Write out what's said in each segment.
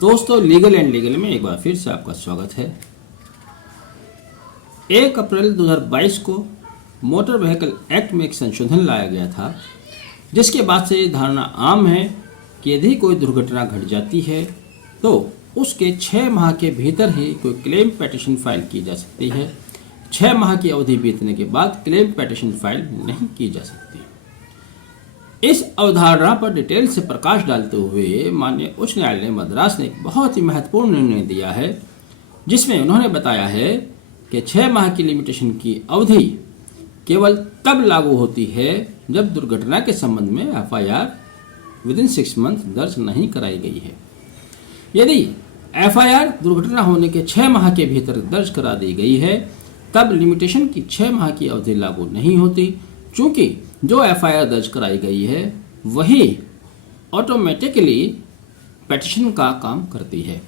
दोस्तों, legal and legal में एक बार फिर से आपका स्वागत है। 1 अप्रैल 2022 को मोटर व्हीकल एक्ट में एक संशोधन लाया गया था, जिसके बाद से ये धारणा आम है कि यदि कोई दुर्घटना घट जाती है तो उसके 6 माह के भीतर ही कोई क्लेम पिटीशन फाइल की जा सकती है। 6 माह की अवधि बीतने के बाद क्लेम पिटीशन फाइल नहीं की जा सकती। इस अवधारणा पर डिटेल से प्रकाश डालते हुए माननीय उच्च न्यायालय मद्रास ने एक बहुत ही महत्वपूर्ण निर्णय दिया है, जिसमें उन्होंने बताया है कि 6 माह की लिमिटेशन की अवधि केवल तब लागू होती है जब दुर्घटना के संबंध में एफआईआर विदिन 6 मंथ दर्ज नहीं कराई गई है। यदि एफआईआर दुर्घटना होने के 6 माह के भीतर दर्ज करा दी गई है, तब लिमिटेशन की 6 माह की अवधि लागू नहीं होती, चूंकि जो एफआईआर दर्ज कराई गई है वही ऑटोमेटिकली पिटीशन का काम करती है।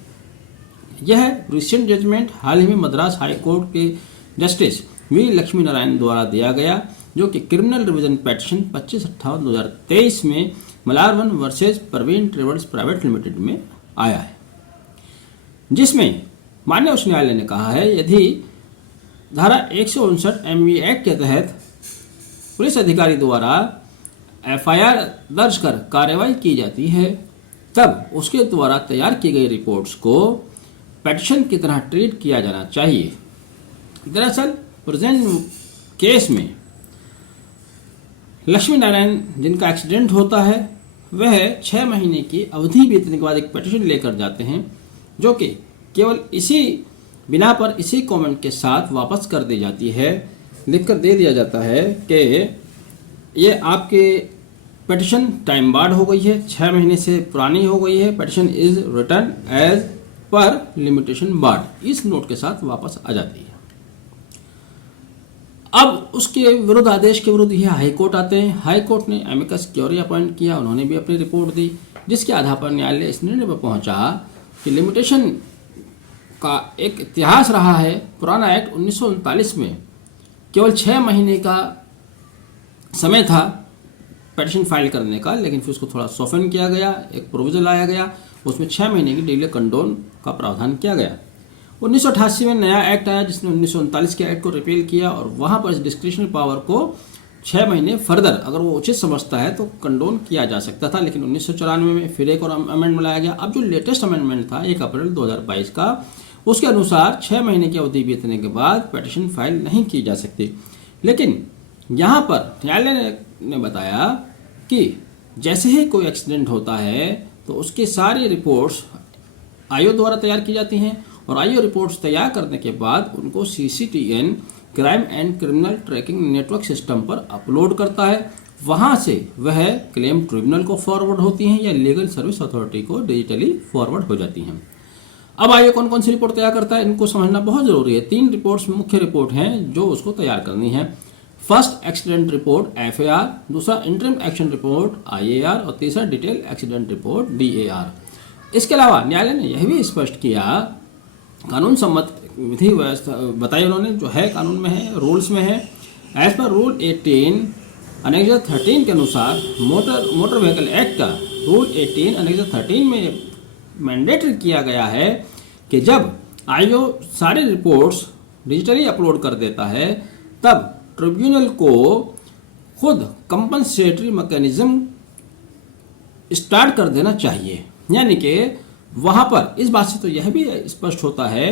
यह रिसेंट जजमेंट हाल ही में मद्रास हाई कोर्ट के जस्टिस वी लक्ष्मी नारायण द्वारा दिया गया, जो कि क्रिमिनल रिवीजन पिटीशन 25/8/2023 में Malarvan versus Praveen travels private limited में आया है, जिसमें माननीय उच्च न्यायालय ने कहा है यदि धारा 159 एमवी एक्ट के तहत पुलिस अधिकारी द्वारा एफआईआर दर्ज कर कार्रवाई की जाती है, तब उसके द्वारा तैयार की गई रिपोर्ट्स को पिटीशन की तरह ट्रीट किया जाना चाहिए। दरअसल प्रेजेंट केस में लक्ष्मी नारायण जिनका एक्सीडेंट होता है वह 6 महीने की अवधि बीतने के बाद एक पिटीशन लेकर जाते हैं, जो कि केवल इसी बिना पर इसी कमेंट के साथ वापस कर दी जाती है। लिखकर दे दिया जाता है कि ये आपके पिटीशन टाइम बार्ड हो गई है, 6 महीने से पुरानी हो गई है, petition is return as per limitation barred, इस नोट के साथ वापस आ जाती है। अब उसके विरुद्ध आदेश के विरुद्ध ये हाई कोर्ट आते हैं। हाई कोर्ट ने एमिकस क्यूरी अपॉइंट किया, उन्होंने भी अपनी रिपोर्ट दी, जिसके आधार पर न्यायालय इस निर्णय पर पहुंचा कि लिमिटेशन का एक इतिहास रहा है। पुराना एक्ट 1939 में केवल 6 महीने का समय था पिटीशन फाइल करने का, लेकिन फिर उसको थोड़ा सॉफ्टन किया गया, एक प्रोविजन लाया गया, उसमें 6 महीने की डिले कंडोन का प्रावधान किया गया। 1988 में नया एक्ट आया जिसने 1939 के एक्ट को रिपील किया, और वहाँ पर इस डिस्क्रिशनरी पावर को 6 महीने फर्दर अगर वो उचित समझता है तो कंडोन किया जा सकता था। लेकिन 1994 में फिर एक और अमेंडमेंट लाया गया। अब जो लेटेस्ट अमेंडमेंट था 1 अप्रैल 2022 का, उसके अनुसार 6 महीने की अवधि बीतने के बाद पिटीशन फाइल नहीं की जा सकती। लेकिन यहाँ पर न्यायालय ने बताया कि जैसे ही कोई एक्सीडेंट होता है तो उसकी सारी रिपोर्ट्स आईओ द्वारा तैयार की जाती हैं, और आईओ रिपोर्ट्स तैयार करने के बाद उनको CCTN crime and criminal tracking network system पर अपलोड करता है। वहाँ से वह क्लेम ट्रिब्यूनल को फॉरवर्ड होती हैं या लीगल सर्विस अथॉरिटी को डिजिटली फॉरवर्ड हो जाती हैं। अब आइए कौन कौन सी रिपोर्ट तैयार करता है, इनको समझना बहुत जरूरी है। 3 रिपोर्ट्स मुख्य रिपोर्ट हैं जो उसको तैयार करनी है। फर्स्ट एक्सीडेंट रिपोर्ट एफएआर, दूसरा इंटरिम एक्शन रिपोर्ट आईएआर, और तीसरा डिटेल एक्सीडेंट रिपोर्ट डीएआर। इसके अलावा न्यायालय ने यह भी स्पष्ट किया, कानून सम्मत विधि व्यवस्था बताई उन्होंने, जो है कानून में है, रूल्स में है। एज पर रूल 18 अनेक्जर 13 के अनुसार मोटर व्हीकल एक्ट का रूल 18 अनेक्जर 13 में मैंडेटरी किया गया है कि जब आईओ सारी रिपोर्ट्स डिजिटली अपलोड कर देता है, तब ट्रिब्यूनल को खुद कंपनसेटरी मैकेनिज्म स्टार्ट कर देना चाहिए। यानी कि वहाँ पर इस बात से तो यह भी स्पष्ट होता है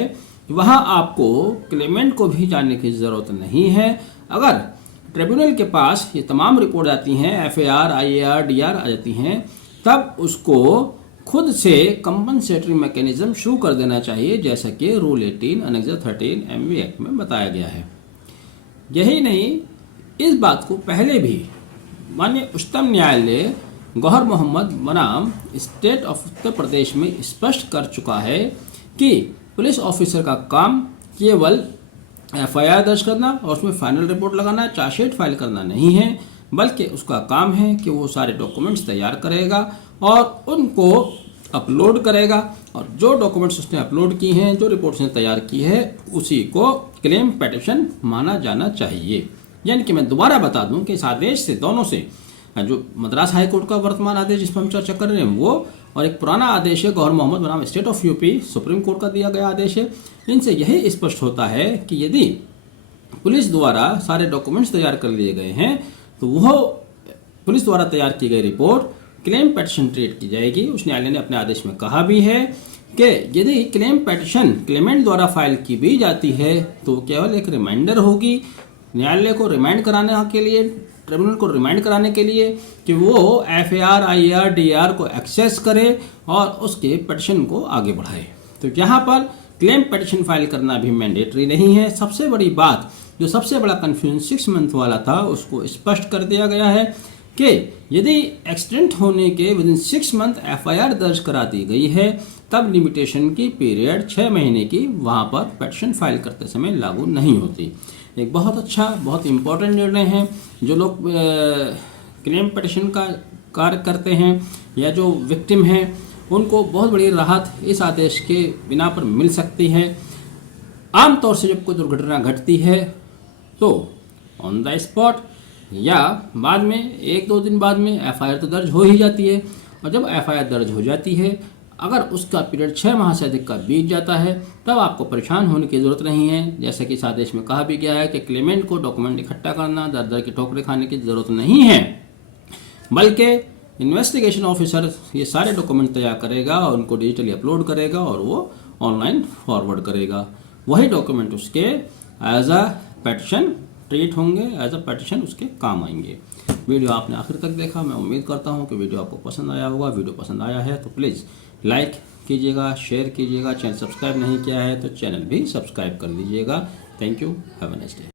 कि वहाँ आपको क्लेमेंट को भी जानने की ज़रूरत नहीं है। अगर ट्रिब्यूनल के पास ये तमाम रिपोर्ट आती हैं, एफएआर, आईएआर, डीआर आ जाती हैं, तब उसको खुद से कंपनसेटरी मैकेनिज्म शुरू कर देना चाहिए, जैसा कि रूल 18 अनेक्जर 13 एमवी एक्ट में बताया गया है। यही नहीं, इस बात को पहले भी माननीय उच्चतम न्यायालय गौहर मोहम्मद बनाम स्टेट ऑफ उत्तर प्रदेश में स्पष्ट कर चुका है कि पुलिस ऑफिसर का काम केवल एफआईआर दर्ज करना और उसमें फाइनल रिपोर्ट लगाना, चार्जशीट फाइल करना नहीं है, बल्कि उसका काम है कि वो सारे डॉक्यूमेंट्स तैयार करेगा और उनको अपलोड करेगा, और जो डॉक्यूमेंट्स उसने अपलोड की हैं, जो रिपोर्ट्स ने तैयार की है, उसी को क्लेम पिटीशन माना जाना चाहिए। यानी कि मैं दोबारा बता दूं कि इस आदेश से दोनों से जो मद्रास हाई कोर्ट का वर्तमान आदेश जिस पर हम चर्चा कर रहे हैं वो, और एक पुराना आदेश है गौहर मोहम्मद बनाम state of UP, supreme court का दिया गया आदेश है। इनसे यही स्पष्ट होता है कि यदि पुलिस द्वारा सारे डॉक्यूमेंट्स तैयार कर लिए गए हैं तो वह पुलिस द्वारा तैयार की गई रिपोर्ट क्लेम पेटिशन ट्रीट की जाएगी। उच्च न्यायालय ने अपने आदेश में कहा भी है कि यदि क्लेम पेटिशन क्लेमेंट द्वारा फाइल की भी जाती है तो केवल एक रिमाइंडर होगी न्यायालय को रिमाइंड कराने के लिए, ट्रिब्यूनल को रिमाइंड कराने के लिए कि वो FAR, IAR, DAR को एक्सेस करे और उसके पेटिशन को आगे बढ़ाए। तो यहाँ पर क्लेम पेटिशन फाइल करना भी मैंडेटरी नहीं है। सबसे बड़ी बात, जो सबसे बड़ा कन्फ्यूजन 6 मंथ वाला था, उसको स्पष्ट कर दिया गया है कि यदि एक्सीडेंट होने के विदिन 6 मंथ FIR दर्ज करा दी गई है तब लिमिटेशन की पीरियड 6 महीने की वहाँ पर पेटिशन फाइल करते समय लागू नहीं होती। एक बहुत अच्छा, बहुत इम्पोर्टेंट निर्णय है। जो लोग क्लेम पेटिशन का कार्य करते हैं या जो विक्टिम हैं उनको बहुत बड़ी राहत इस आदेश के बिना पर मिल सकती है। आमतौर से जब कोई दुर्घटना घटती है तो ऑन द स्पॉट या बाद में 1-2 दिन बाद में FIR तो दर्ज हो ही जाती है, और जब FIR दर्ज हो जाती है अगर उसका पीरियड 6 माह से अधिक का बीत जाता है तब आपको परेशान होने की ज़रूरत नहीं है। जैसे कि इस आदेश में कहा भी गया है कि क्लेमेंट को डॉक्यूमेंट इकट्ठा करना, दर दर की ठोकरें खाने की ज़रूरत नहीं है, बल्कि इन्वेस्टिगेशन ऑफिसर ये सारे डॉक्यूमेंट तैयार करेगा और उनको डिजिटली अपलोड करेगा और वो ऑनलाइन फॉरवर्ड करेगा। वही डॉक्यूमेंट उसके एज अ पेटिशन ट्रीट होंगे, एज अ पेटिशन उसके काम आएंगे। वीडियो आपने आखिर तक देखा, मैं उम्मीद करता हूँ कि वीडियो आपको पसंद आया होगा। वीडियो पसंद आया है तो प्लीज़ लाइक कीजिएगा, शेयर कीजिएगा। चैनल सब्सक्राइब नहीं किया है तो चैनल भी सब्सक्राइब कर लीजिएगा। Thank you, have a nice day.